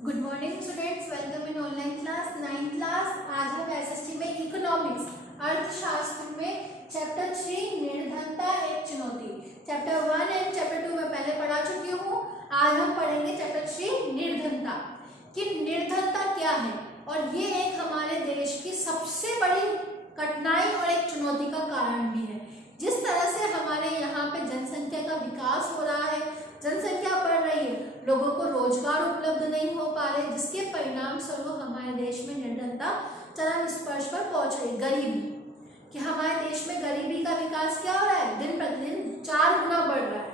Good morning students, welcome in online class 9th class. आज हम SST में economics अर्थशास्त्र में चैप्टर 3 निर्धनता एक चुनौती, चैप्टर 1 एंड चैप्टर 2 में पहले पढ़ा चुकी हूँ। आज हम पढ़ेंगे चैप्टर 3 निर्धनता कि निर्धनता क्या है और ये एक हमारे देश की सबसे बड़ी कठिनाई और एक चुनौती का कारण भी है। जिस तरह से हमारे यहाँ पे जनसंख्या का विकास हो रहा है, जनसंख्या बढ़ रही है, लोगों को रोजगार उपलब्ध नहीं हो पा रहे, जिसके परिणाम स्वरूप हमारे देश में निर्धनता चरम स्पर्श पर पहुंच रही। गरीबी कि हमारे देश में गरीबी का विकास क्या हो रहा है, दिन प्रतिदिन 4 गुना बढ़ रहा है।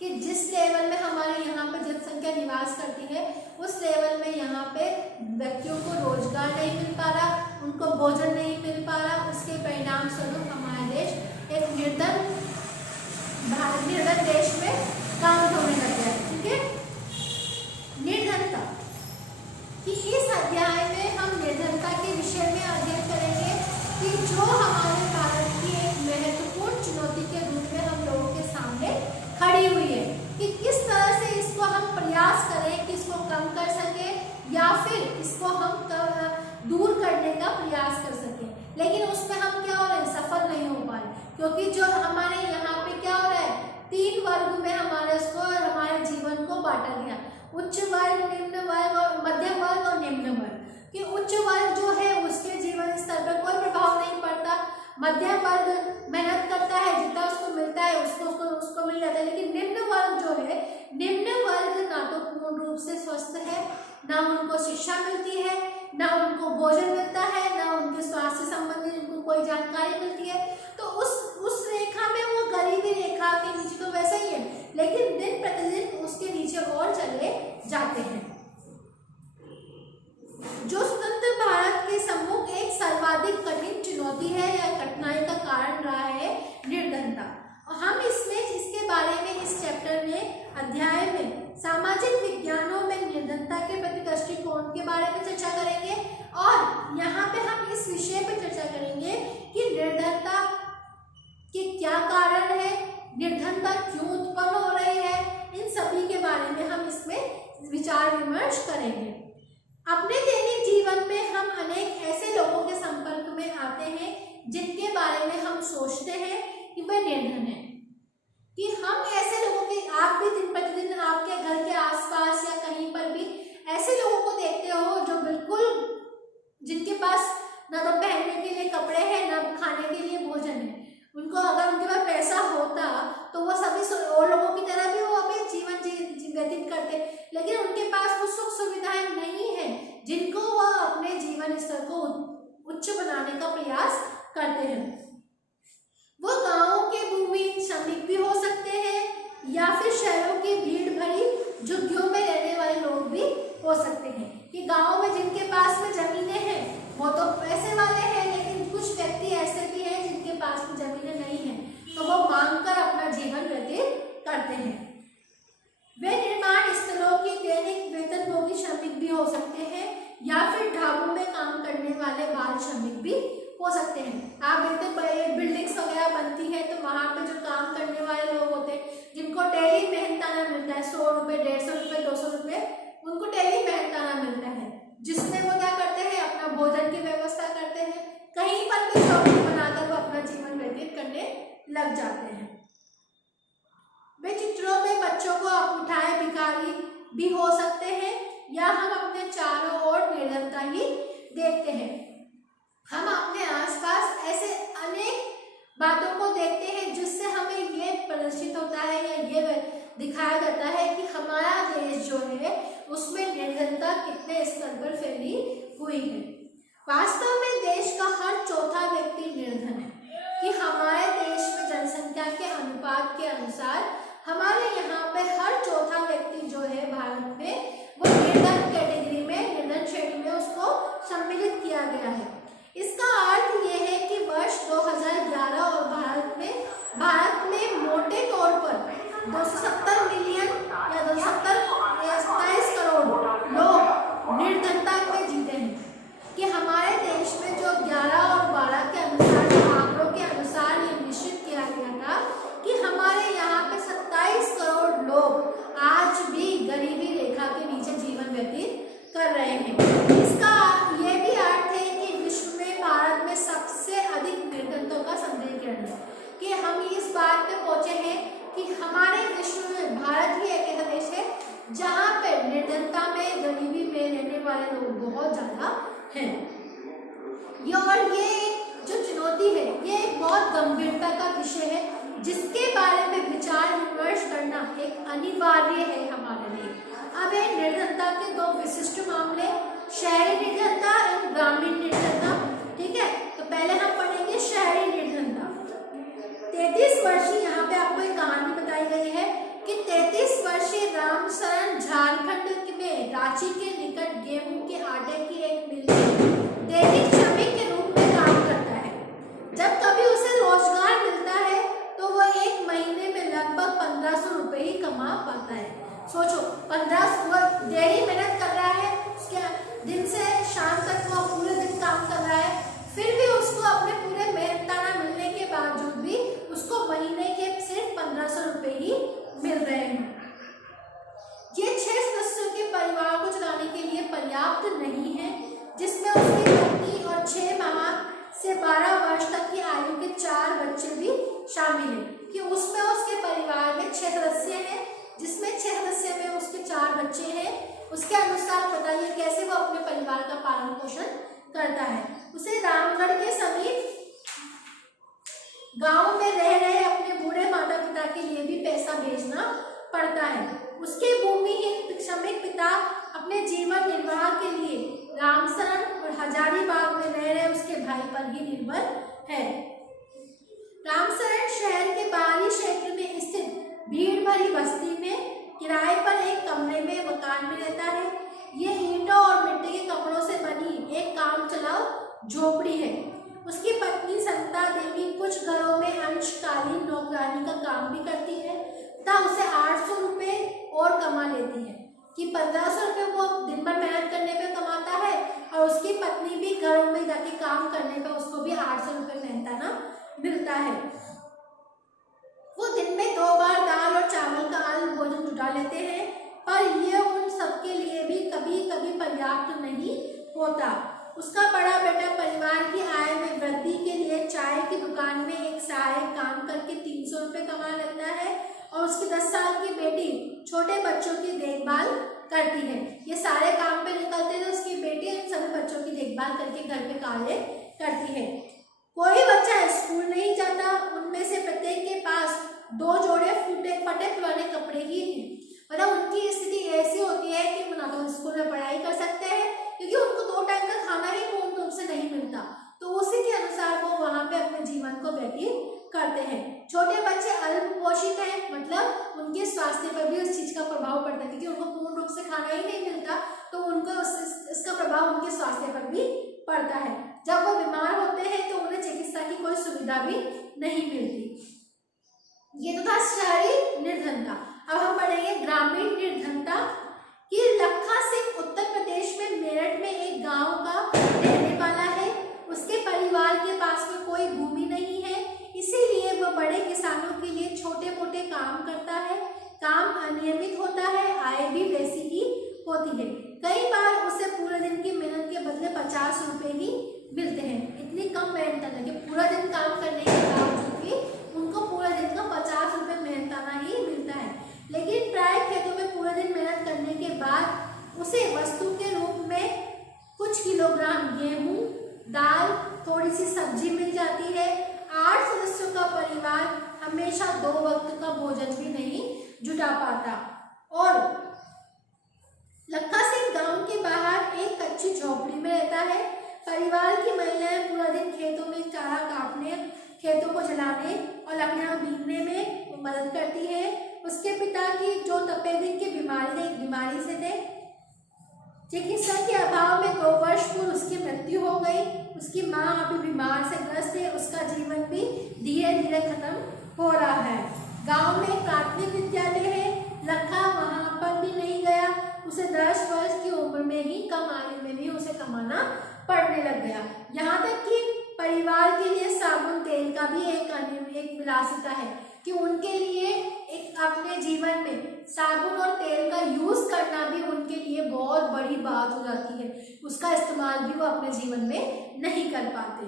कि जिस लेवल में हमारे यहाँ पे जनसंख्या निवास करती है, उस लेवल में यहाँ पे व्यक्तियों को रोजगार नहीं मिल पा रहा, उनको भोजन नहीं मिल पा रहा। उसके परिणाम स्वरूप हमारा देश एक निर्धन देश में काउंट होने लग गया है। ठीक है, निर्धनता कि इस अध्याय में हम निर्धनता के विषय में अध्ययन करेंगे कि जो हमारे भारत की एक महत्वपूर्ण चुनौती के रूप में हम लोगों के सामने खड़ी हुई है कि किस तरह से इसको हम प्रयास करें कि इसको कम कर सके या फिर इसको हम दूर करने का प्रयास कर सके। लेकिन उसमें हम क्या हो रहे हैं, सफल नहीं हो पा रहे, क्योंकि जो हमारे यहाँ पे क्या हो रहा है, 3 वर्ग में हमारे जीवन को बांटा गया, उच्च वर्ग, निम्न वर्ग और मध्यम वर्ग और निम्न वर्ग। कि उच्च वर्ग जो है उसके जीवन स्तर पर कोई प्रभाव नहीं पड़ता, मध्यम वर्ग मेहनत करता है, जितना उसको मिलता है उसको मिल जाता है। लेकिन निम्न वर्ग जो है, निम्न वर्ग ना तो पूर्ण रूप से स्वस्थ है, ना उनको शिक्षा मिलती है, ना उनको भोजन मिलता है, ना उनके स्वास्थ्य संबंधी उनको कोई जानकारी मिलती है। तो उस रेखा में वो गरीबी रेखा के नीचे तो वैसे ही है, लेकिन दिन प्रतिदिन उसके नीचे और चले जाते हैं। जो स्वतंत्र भारत के सम्मुख एक सर्वाधिक कठिन चुनौती है या कठिनाई का कारण रहा है निर्धनता। और हम इसके बारे में इस चैप्टर में अध्याय में सामाजिक विज्ञानों में निर्धनता के प्रति दृष्टिकोण के बारे में चर्चा करेंगे। और यहाँ पे हम इस विषय पर चर्चा करेंगे कि निर्धनता के क्या कारण है, निर्धनता क्यों उत्पन्न हो रही है, इन सभी के बारे में हम इसमें विचार विमर्श करेंगे। अपने दैनिक जीवन में हम अनेक ऐसे लोगों के संपर्क में आते हैं जिनके बारे में हम सोचते हैं कि वे निर्धन है। कि हम ऐसे लोगों के, आप भी दिन प्रतिदिन आपके घर के आसपास या कहीं पर भी ऐसे लोगों को देखते हो जो बिल्कुल, जिनके पास ना तो पहनने के लिए कपड़े हैं, ना खाने के लिए भोजन है। उनको अगर उनके पास पैसा होता तो वो सभी और लोगों की तरह भी वो अपने जीवन व्यतीत करते, लेकिन उनके पास वो सुख सुविधाएं नहीं है जिनको वह अपने जीवन स्तर को उच्च बनाने का प्रयास करते हैं। वो गांवों के भूमिहीन श्रमिक भी हो सकते हैं या फिर शहरों की भीड़ भरी झुग्गियों में रहने वाले लोग भी हो सकते हैं। कि गाँव में जिनके पास में जमीनें हैं वो तो पैसे वाले हैं, लेकिन कुछ व्यक्ति ऐसे भी हैं जिनके पास में जमीनें नहीं है, तो वो मांग कर अपना जीवन व्यतीत करते हैं। वे निर्माण स्थलों के दैनिक वेतनभोगी श्रमिक भी हो सकते हैं या फिर ढाबों में काम करने वाले बाल श्रमिक भी हो सकते हैं। आप देखते हैं बिल्डिंग्स वगैरह बनती है तो वहाँ पे जो काम करने वाले लोग होते हैं, जिनको डेली मेहनताना मिलता है 100 रुपये, 150 रुपये, 200 रुपये, उनको डेली मेहनताना मिलता है, जिसमें वो क्या करते हैं, अपना भोजन की व्यवस्था करते हैं, कहीं पर भी चौकी बनाकर वो अपना जीवन व्यतीत करने लग जाते हैं। वे चित्रों में बच्चों को उठाए भिखारी भी हो सकते हैं या हम अपने चारों ओर निर्धनता ही देखते हैं। हम अपने आसपास ऐसे अनेक बातों को देखते हैं जिससे हमें ये प्रदर्शित होता है या ये दिखाया जाता है कि हमारा देश जो है उसमें निर्धनता कितने स्तर पर फैली हुई है। वास्तव में देश का हर चौथा व्यक्ति निर्धन है। कि हमारे देश में जनसंख्या के अनुपात के अनुसार हमारे यहाँ पे हर चौथा व्यक्ति जो है भारत में वो निर्धन कैटेगरी में, निर्धन श्रेणी में उसको सम्मिलित किया गया है। इसका अर्थ ये है कि वर्ष 2011 और भारत में मोटे तौर पर 270 मिलियन या 227 करोड़ लोग निर्धनता में जीते हैं। कि हमारे देश में जो 11 और 12 के अनुसार, आंकड़ों के अनुसार ये निश्चित किया गया था कि हमारे यहाँ पे 27 करोड़ लोग आज भी गरीबी रहे हैं। इसका ये भी अर्थ है कि विश्व में भारत में सबसे अधिक निर्धनता का संदेह है कि हम इस बात पे पहुंचे हैं कि हमारे विश्व में भारत ही एक ऐसा देश है जहाँ पे निर्धनता में, गरीबी में रहने वाले लोग बहुत ज्यादा हैं। ये जो चुनौती है ये एक बहुत गंभीरता का विषय है जिसके बारे में विचार विमर्श करना एक अनिवार्य है हमारे लिए। अब है निर्धनता के दो विशिष्ट मामले, शहरी निर्धनता और ग्रामीण निर्धनता। ठीक है, तो पहले हम पढ़ेंगे शहरी निर्धनता। 33 वर्षीय, यहाँ पे आपको एक कहानी बताई गई है कि 33 वर्षीय रामशरण झारखंड में रांची के निकट गेहूं के आटे की एक मिल में दैनिक श्रमिक के रूप में काम करता है। जब कभी उसे रोजगार मिलता है तो वो एक महीने में लगभग 1500 रुपए ही कमा पाता है। सोचो, 1500 डेली मेहनत कर रहा है, उसके दिन से शाम तक वो पूरे दिन काम कर रहा है, फिर भी उसको अपने पूरे मेहनताना मिलने के बावजूद भी उसको महीने के सिर्फ 1500 रुपए ही मिल रहे हैं। ये 6 सदस्यों के परिवार को चलाने के लिए पर्याप्त नहीं है, जिसमें उसकी पत्नी और 6 माह से 12 वर्ष तक की आयु के 4 बच्चे भी शामिल हैं। कि उसमें उसके परिवार में 6 सदस्य हैं, जिसमें 6 सदस्य में उसके 4 बच्चे हैं। उसके अनुसार बताइए कैसे वो अपने परिवार का पालन पोषण करता है। उसे रामगढ़ के समीप गांव में रह रहे अपने बूढ़े माता पिता के लिए भी पैसा भेजना पड़ता है। उसके भूमिहीन श्रमिक पिता अपने जीवन निर्वाह के लिए रामशरण और हजारीबाग में रह रहे उसके भाई पर ही निर्भर है। रामशरण शहर के बाहरी क्षेत्र में स्थित भीड़ भरी बस्ती में किराए पर एक कमरे में मकान में रहता है। ये ईंटों और मिट्टी के कपड़ों से बनी एक काम चलाओ झोपड़ी है। उसकी पत्नी संता देवी कुछ घरों में अंशकालीन नौकरानी का काम भी करती है तथा उसे 800 रुपये और कमा लेती है कि 1500 रुपये वो दिन भर मेहनत करने पे कमाता है और उसकी पत्नी भी घरों में जाके काम करने पे उसको भी 800 रुपये मेहनताना मिलता है। वो दिन में 2 बार दाल और चावल का अल्प भोजन जुटा लेते हैं, पर यह उन सबके लिए भी कभी कभी पर्याप्त नहीं होता। उसका बड़ा बेटा परिवार की आय में वृद्धि के लिए चाय की दुकान में एक सहायक काम करके 300 रुपये कमा लेता है और उसकी 10 साल की बेटी छोटे बच्चों की देखभाल करती है। ये सारे काम पे निकलते थे, उसकी बेटी इन सभी बच्चों की देखभाल करके घर पे कार्य करती है। कोई बच्चा स्कूल नहीं जाता, उनमें से प्रत्येक के पास 2 जोड़े फटे पुराने कपड़े ही हैं। मतलब उनकी स्थिति ऐसी होती है कि ना तो स्कूल में पढ़ाई कर सकते हैं क्योंकि उनको 2 टाइम का खाना ही पूर्ण रूप से नहीं मिलता, तो उसी के अनुसार वो वहाँ पे अपने जीवन को व्यतीत करते हैं। छोटे बच्चे अल्प पोषित हैं, मतलब उनके स्वास्थ्य पर भी उस चीज का प्रभाव पड़ता है क्योंकि उनको पूर्ण रूप से खाना ही नहीं मिलता, तो उनको इसका प्रभाव उनके स्वास्थ्य पर भी पड़ता है। जब वो बीमार होते हैं तो उन्हें चिकित्सा की कोई सुविधा भी नहीं मिलती। ये तो था शहरी निर्धनता। अब हम पढ़ेंगे ग्रामीण निर्धनता। कि लखा सिंह उत्तर प्रदेश में मेरठ में एक गांव का रहने वाला है। उसके परिवार के पास में कोई भूमि नहीं है, इसीलिए वह बड़े किसानों के लिए छोटे मोटे काम करता है। काम अनियमित होता है, आय भी वैसी ही होती है। कई बार उसे पूरे दिन की मेहनत के बदले 50 रुपए ही मिलते हैं। इतनी कम मेहनत करने के, पूरा दिन काम करने के बावजूद भी उनको पूरे दिन का 50 रुपए मेहनताना ही मिलता है। लेकिन प्राय खेतों में पूरे दिन मेहनत करने के बाद उसे वस्तु के रूप में कुछ किलोग्राम गेहूं, दाल, थोड़ी सी सब्जी मिल जाती है। 8 सदस्यों का परिवार हमेशा 2 वक्त का भोजन भी नहीं जुटा पाता। और लखा सिंह गांव के बाहर एक कच्ची झोपड़ी में रहता है। परिवार की महिलाएं पूरा दिन खेतों में चारा काटने, खेतों को जलाने और लकड़ियां बीनने में मदद करती है। उसके पिता की जो तपेदिक की बीमारी से थे, चिकित्सा के अभाव में 2 वर्ष पूर्व उसकी मृत्यु हो गई। उसकी माँ अभी बीमार से ग्रस्त है, उसका जीवन भी धीरे धीरे खत्म हो रहा है। गांव में एक प्राथमिक विद्यालय है, लखा वहां पर भी नहीं गया। उसे 10 वर्ष की उम्र में ही कम आयु में भी उसे कमाना पड़ने लग गया। यहाँ तक कि परिवार के लिए साबुन तेल का भी एक विलासिता है कि उनके लिए एक अपने जीवन में साबुन और तेल का यूज करना भी उनके लिए बहुत बड़ी बात बर्बाद हो जाती है, उसका इस्तेमाल भी वो अपने जीवन में नहीं कर पाते।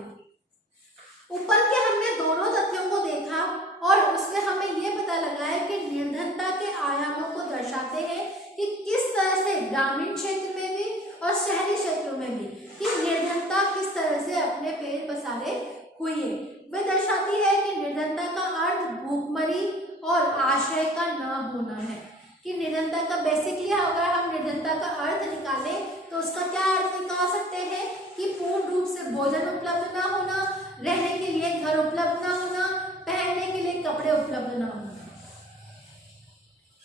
ऊपर के हमने दोनों तथ्यों को देखा और उससे हमें ये पता लगा है कि निर्धनता के आयामों को दर्शाते हैं कि किस तरह से ग्रामीण क्षेत्र में भी और शहरी क्षेत्रों में भी कि निर्धनता किस तरह से अपने पैर पसारे हुई है। वह दर्शाती है कि निर्धनता का अर्थ भूखमरी और आश्रय का न होना है। कि निर्धनता का बेसिकली अगर हम निर्धनता का अर्थ निकालें तो उसका क्या अर्थ निकाल सकते हैं कि पूर्ण रूप से भोजन उपलब्ध ना होना, रहने के लिए घर उपलब्ध ना होना, पहनने के लिए कपड़े उपलब्ध ना होना।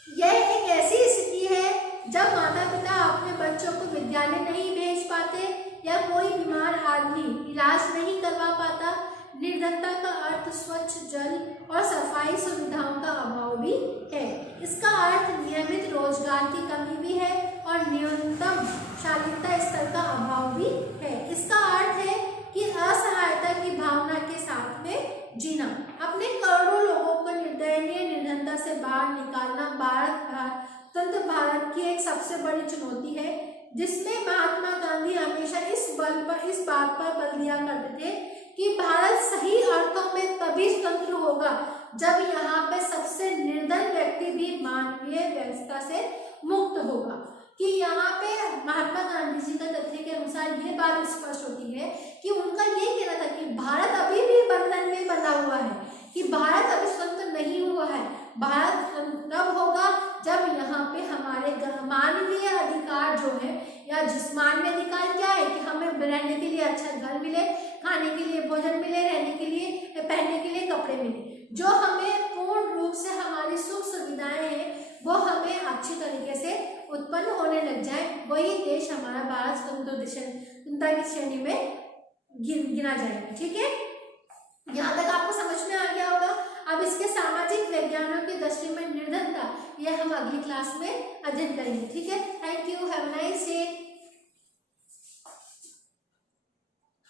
यह एक ऐसी स्थिति है जब माता पिता अपने बच्चों को विद्यालय नहीं भेज पाते या कोई बीमार आदमी इलाज नहीं करवा पाता। निर्धनता का अर्थ स्वच्छ जल और सफाई सुविधाओं का अभाव भी है। इसका अर्थ नियमित रोजगार की कमी भी है और न्यूनतम शालीनता स्तर का अभाव भी है। इसका अर्थ है कि असहायता की भावना के साथ में जीना। अपने करोड़ों लोगों को दयनीय निर्धनता से बाहर निकालना स्वतंत्र भारत की एक सबसे बड़ी चुनौती है, जिसमें महात्मा गांधी हमेशा इस बात पर बल दिया करते थे कि भारत सही अर्थों में तभी स्वतंत्र होगा जब यहाँ पे सबसे निर्धन व्यक्ति भी मानवीय व्यवस्था से मुक्त होगा। कि यहाँ पे महात्मा गांधी जी का तथ्य के अनुसार ये बात स्पष्ट होती है कि उनका ये कहना था कि भारत अभी भी बंधन में बंधा हुआ है, कि भारत अभी स्वतंत्र नहीं हुआ है। भारत तब होगा जब यहाँ पे हमारे मानवीय अधिकार जो है, या जिस्मानी अधिकार क्या है कि हमें रहने के लिए अच्छा घर मिले, खाने के लिए भोजन मिले, रहने के लिए पहनने के लिए कपड़े मिले, जो हमें पूर्ण रूप से हमारी सुख सुविधाएं हैं वो हमें अच्छी तरीके से उत्पन्न होने लग जाए, वही देश हमारा भारत स्वतंत्रता की श्रेणी में गिना जाएगा। ठीक है, यहाँ तक आपको समझ में आ गया होगा। अब इसके सामाजिक विज्ञानों की दृष्टि में निर्धनता यह हम अगली क्लास में अध्ययन करेंगे। ठीक है, thank you, have a nice day.